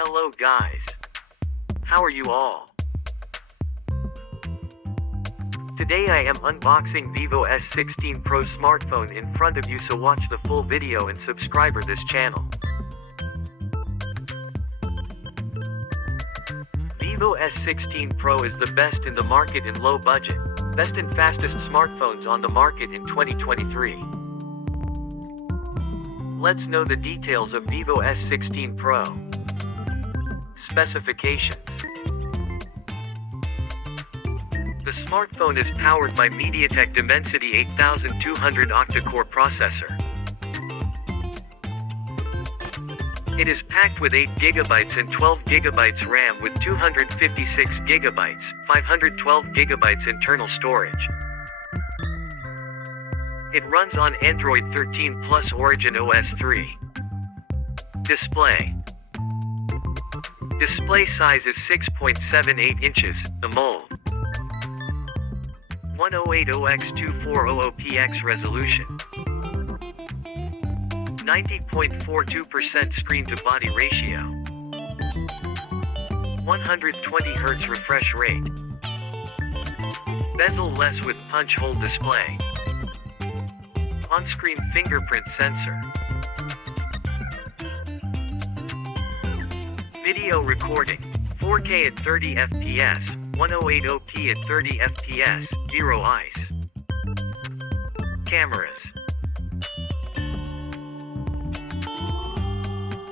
Hello guys. How are you all? Today I am unboxing Vivo S16 Pro smartphone in front of you, so watch the full video and subscribe to this channel. Vivo S16 Pro is the best in the market in low budget, best and fastest smartphones on the market in 2023. Let's know the details of Vivo S16 Pro. Specifications. The smartphone is powered by MediaTek Dimensity 8200 octa-core processor. It is packed with 8GB and 12GB RAM with 256GB, 512GB internal storage. It runs on Android 13 plus Origin OS 3. Display size is 6.78 inches, AMOLED. 1080x2400px resolution. 90.42% screen-to-body ratio. 120 Hz refresh rate. Bezel-less with punch-hole display. On-screen fingerprint sensor. Video recording, 4K at 30 fps, 1080p at 30 fps, 0 ICE. Cameras.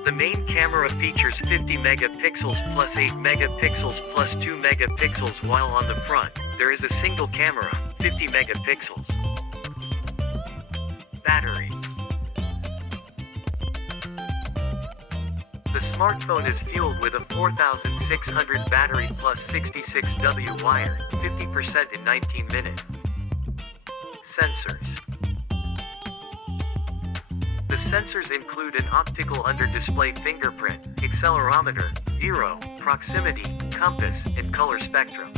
The main camera features 50 megapixels plus 8 megapixels plus 2 megapixels, while on the front, there is a single camera, 50 megapixels. Battery. The smartphone is fueled with a 4600 battery plus 66W wire, 50% in 19 minutes. Sensors. The sensors include an optical under-display fingerprint, accelerometer, gyro, proximity, compass, and color spectrum.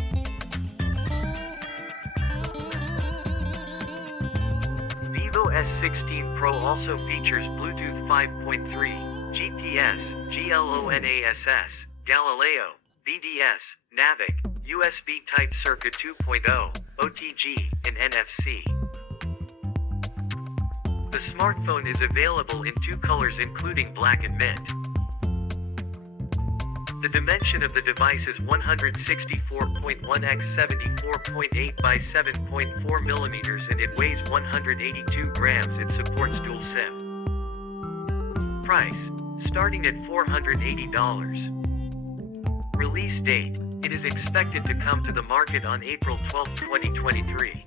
Vivo S16 Pro also features Bluetooth 5.3, GPS, GLONASS, Galileo, BDS, Navic, USB Type Circuit 2.0, OTG, and NFC. The smartphone is available in two colors including black and mint. The dimension of the device is 164.1 x 74.8 by 7.4 millimeters and it weighs 182 grams. It supports dual SIM. Price, starting at $480. Release date, it is expected to come to the market on April 12, 2023.